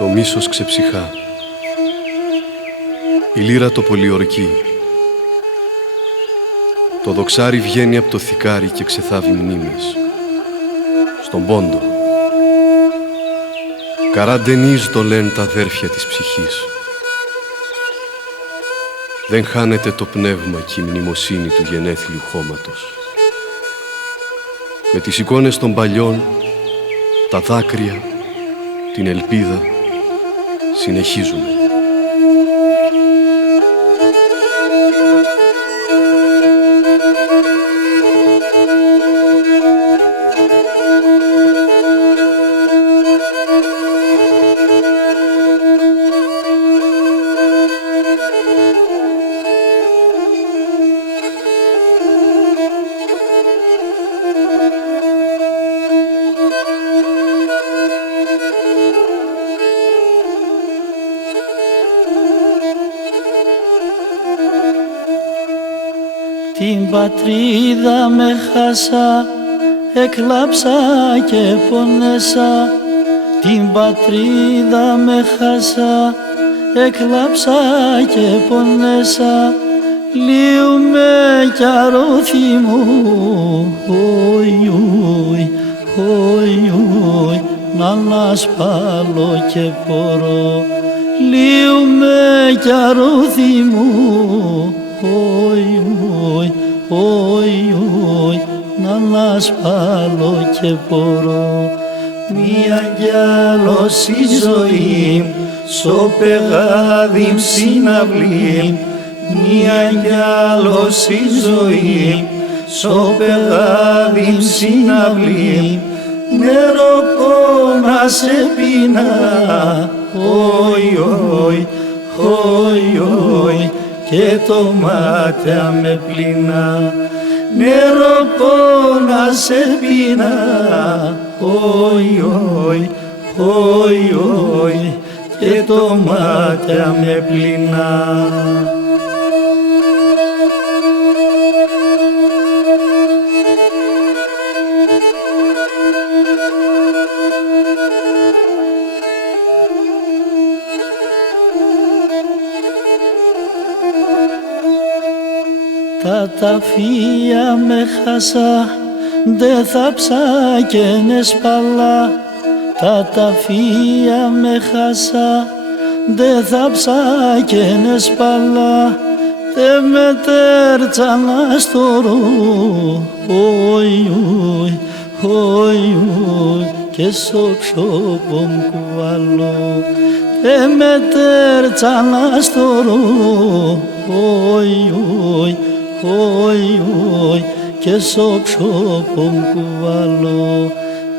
Το μίσος ξεψυχά. Η λύρα το πολιορκεί. Το δοξάρι βγαίνει από το θικάρι και ξεθάβει μνήμες. Στον πόντο. Καραντενίζ το λένε τα αδέρφια της ψυχής. Δεν χάνεται το πνεύμα και η μνημοσύνη του γενέθλιου χώματος. Με τις εικόνες των παλιών, τα δάκρυα, την ελπίδα, συνεχίζουμε. Την πατρίδα με χάσα, εκλάψα και πονέσα. Την πατρίδα με χάσα, εκλάψα και πονέσα. Λύουμε κι αρώθη μου, όι, όι, όι, όι, να ανασπάλω και μπορώ. Λύουμε κι αρώθη μου, όι, όι, όι, όι, να ανασπάλω και μπορώ. Μία κι άλλος η ζωή, στο πεγάδι συναυλή. Μία κι άλλος η ζωή, στο πεγάδι συναυλή. Νερό πόνα σε πίνα, όι, όι, όι, όι, και το μάτια με πλήνα. Νερό πόνα σε πίνα, όι, όι, όι, όι, και το μάτια με πλήνα. Τα ταφεία με χάσα, δε θα ψάκαινε σπαλά. Τα ταφεία με χάσα, δε θα ψάκαινε σπαλά. Δε με τέρτσανα στο ρο, όι, όι, όι, όι, και στο ψώπο μου κουβαλώ. Δε με τέρτσανα στο ρο, όι, όι, όι, όι, και στο ψώπο μου κουβαλώ.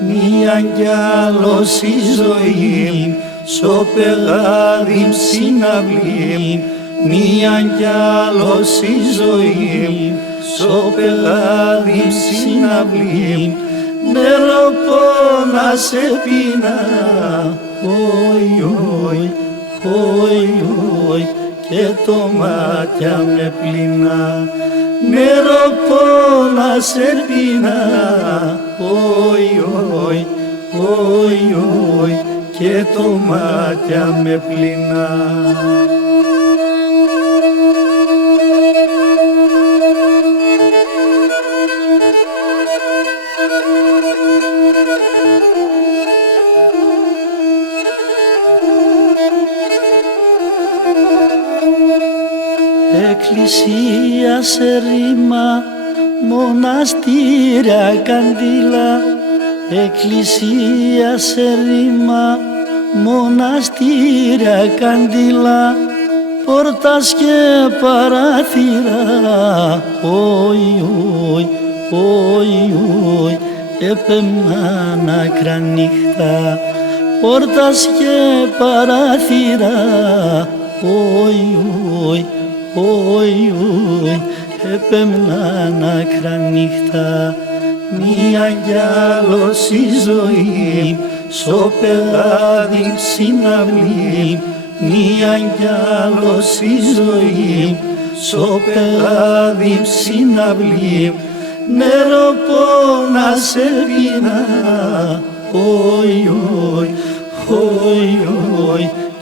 Μία κι άλλος η ζωή, στο πεγάδι συναυλή. Μία κι άλλος η ζωή, στο πεγάδι συναυλή. Νερό πόνα σε πίνα, όι, όι, όι, όι, και το μάτια με πλήνα. Νερό πόνα σε πίνα, όι, όι, όι, όι, και το μάτια με πλήνα. Εκκλησία σε ρήμα, μοναστήρια καντήλα. Εκκλησία σε ρήμα, μοναστήρια καντήλα. Πόρτας και παράθυρα, όι, όι, όι, όι, έπαιρναν άκρα νύχτα. Πόρτας και παράθυρα, όι, όι, όι, όι, έπαιρναν άκρα νύχτα. Μία κι άλλος η ζωή, στο πεγάδι συναυλή. Μία κι άλλος η ζωή, στο πεγάδι συναυλή. Νερό πόνα σε πίνα, όι, όι, όι, όι,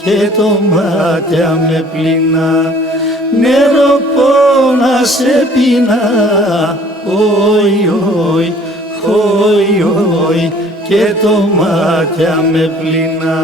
και το μάτια με πλήνα, νερό πόνα σε πεινά, όι, όι, όι, όι, και το μάτια με πλήνα.